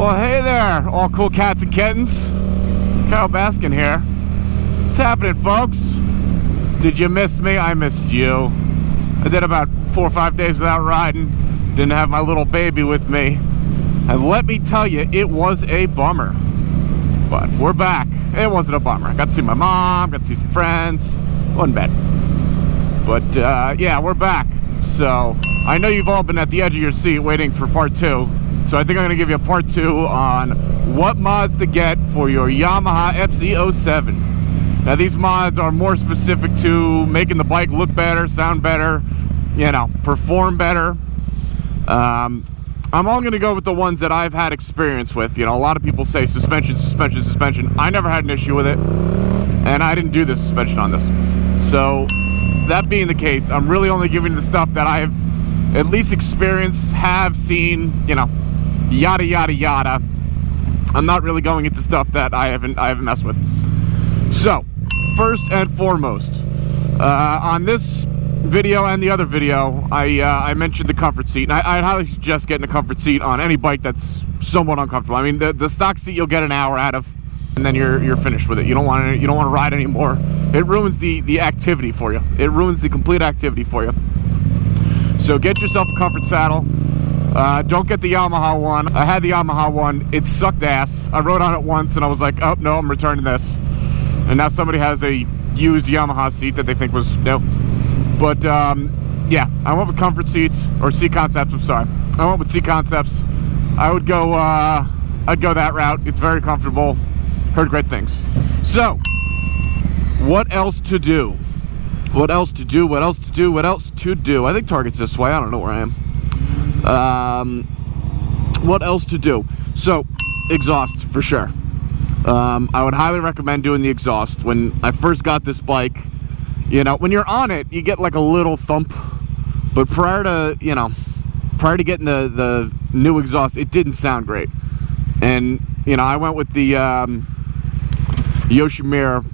Well, hey there, all cool cats and kittens. Kyle Baskin here. What's happening, folks? Did you miss me? I missed you. I did about 4 or 5 days without riding. Didn't have my little baby with me. And let me tell you, it was a bummer. But we're back. It wasn't a bummer. I got to see my mom, got to see some friends. Wasn't bad. But yeah, we're back. So I know you've all been at the edge of your seat waiting for part 2. So I think I'm going to give you a part 2 on what mods to get for your Yamaha FZ07. Now these mods are more specific to making the bike look better, sound better, you know, perform better. I'm all going to go with the ones that I've had experience with. You know, a lot of people say suspension, suspension, suspension. I never had an issue with it, and I didn't do the suspension on this. So that being the case, I'm really only giving the stuff that I've at least experienced, have seen, you know, yada yada yada. I'm not really going into stuff that I haven't messed with. So first and foremost, on this video and the other video, I mentioned the comfort seat, and I'd highly suggest getting a comfort seat on any bike that's somewhat uncomfortable. I mean, the stock seat you'll get an hour out of, and then you're finished with it. You don't want to ride anymore. It ruins the activity for you. It ruins the complete activity for you. So get yourself a comfort saddle. Don't get the Yamaha one. I had the Yamaha one. It sucked ass. I rode on it once and I was like, oh no, I'm returning this. And now somebody has a used Yamaha seat that they think was no. But yeah, I went with comfort seats, or seat concepts. I'm sorry. I went with seat concepts. I would go. I'd go that route. It's very comfortable. Heard great things. So, what else to do? What else to do? What else to do? What else to do? I think Target's this way. I don't know where I am. What else to do? So, exhaust for sure. I would highly recommend doing the exhaust. When I first got this bike, you know, when you're on it, you get like a little thump. But prior to getting the new exhaust, it didn't sound great. And, you know, I went with the Yoshimura,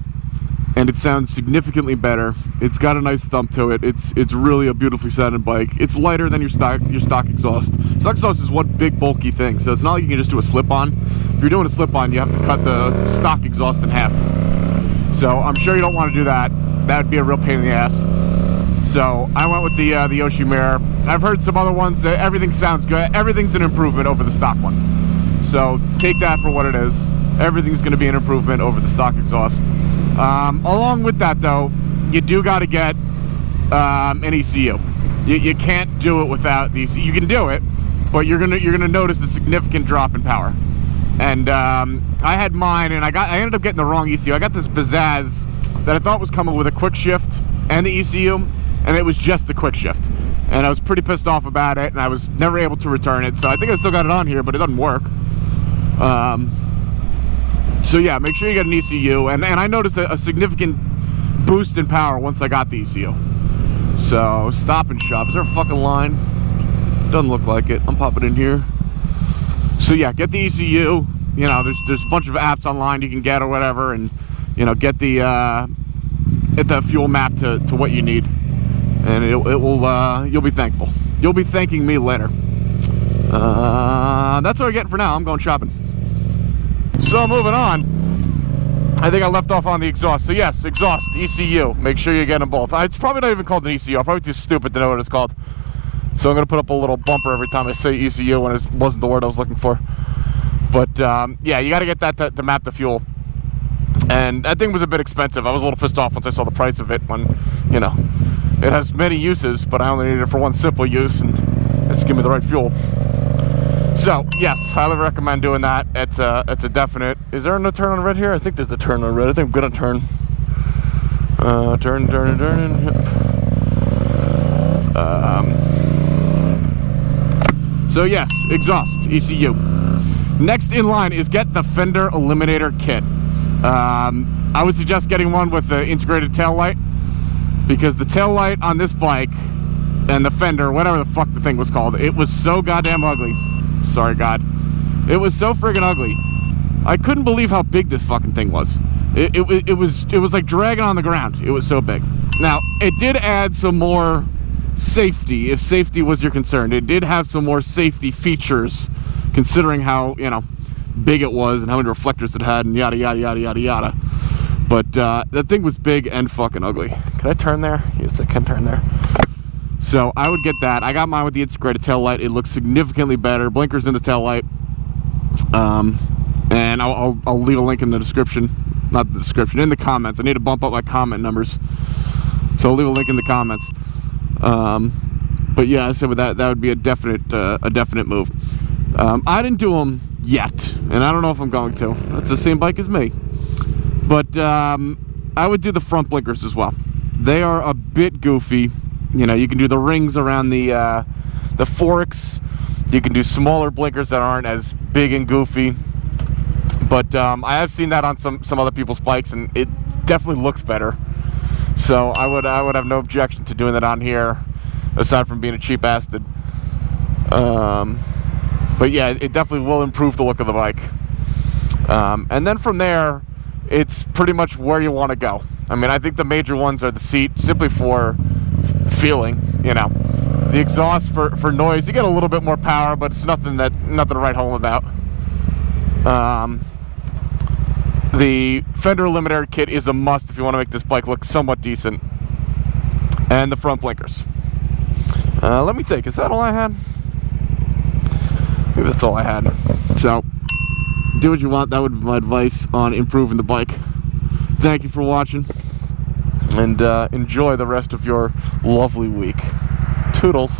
and it sounds significantly better. It's got a nice thump to it. It's really a beautifully sounding bike. It's lighter than your stock exhaust. Stock exhaust is one big bulky thing, so it's not like you can just do a slip-on. If you're doing a slip-on, you have to cut the stock exhaust in half. So I'm sure you don't want to do that. That would be a real pain in the ass. So I went with the Yoshimura. I've heard some other ones. Everything sounds good. Everything's an improvement over the stock one. So take that for what it is. Everything's going to be an improvement over the stock exhaust. Along with that, though, you do got to get an ECU. You can't do it without the ECU. You can do it, but you're gonna notice a significant drop in power. And I had mine, and I ended up getting the wrong ECU. I got this Pizzazz that I thought was coming with a quick shift and the ECU, and it was just the quick shift. And I was pretty pissed off about it, and I was never able to return it. So I think I still got it on here, but it doesn't work. So yeah, make sure you get an ECU, and I noticed a significant boost in power once I got the ECU. So, Stop and Shop. Is there a fucking line? Doesn't look like it. I'm popping in here. So yeah, get the ECU. You know, there's a bunch of apps online you can get or whatever, and you know, get the fuel map to what you need, and it will you'll be thankful. You'll be thanking me later. That's what we're getting for now. I'm going shopping. So moving on, I think I left off on the exhaust. So yes, exhaust, ECU. Make sure you get them both. It's probably not even called an ECU. I'm probably too stupid to know what it's called. So I'm going to put up a little bumper every time I say ECU when it wasn't the word I was looking for. But yeah, you got to get that to map the fuel. And that thing was a bit expensive. I was a little pissed off once I saw the price of it when, you know, it has many uses, but I only need it for one simple use, and it's to give me the right fuel. So, yes, highly recommend doing that. It's a definite. Is there a turn on red here? I think there's a turn on red. I think I'm going to turn. Turn. So, yes, exhaust, ECU. Next in line is get the fender eliminator kit. I would suggest getting one with the integrated tail light, because the tail light on this bike and the fender, whatever the fuck the thing was called, it was so goddamn ugly. Sorry, God. It was so friggin' ugly. I couldn't believe how big this fucking thing was. It was like dragging on the ground. It was so big. Now, it did add some more safety, if safety was your concern. It did have some more safety features, considering how, you know, big it was and how many reflectors it had and yada yada yada yada yada. But that thing was big and fucking ugly. Can I turn there? Yes, I can turn there. So I would get that. I got mine with the integrated tail light. It looks significantly better. Blinkers in the tail light. And I'll leave a link in the description. Not the description, in the comments. I need to bump up my comment numbers. So I'll leave a link in the comments. But yeah, I said with that would be a definite move. I didn't do them yet, and I don't know if I'm going to. It's the same bike as me. But I would do the front blinkers as well. They are a bit goofy. You know, you can do the rings around the forks. You can do smaller blinkers that aren't as big and goofy. But I have seen that on some other people's bikes, and it definitely looks better. So I would have no objection to doing that on here, aside from being a cheap bastard. But yeah, it definitely will improve the look of the bike. And then from there, it's pretty much where you want to go. I mean, I think the major ones are the seat, simply for feeling, you know. The exhaust for noise, you get a little bit more power, but it's nothing to write home about. The fender eliminator kit is a must if you want to make this bike look somewhat decent. And the front blinkers. Let me think, is that all I had? Maybe that's all I had. So, do what you want. That would be my advice on improving the bike. Thank you for watching, and enjoy the rest of your lovely week. Toodles.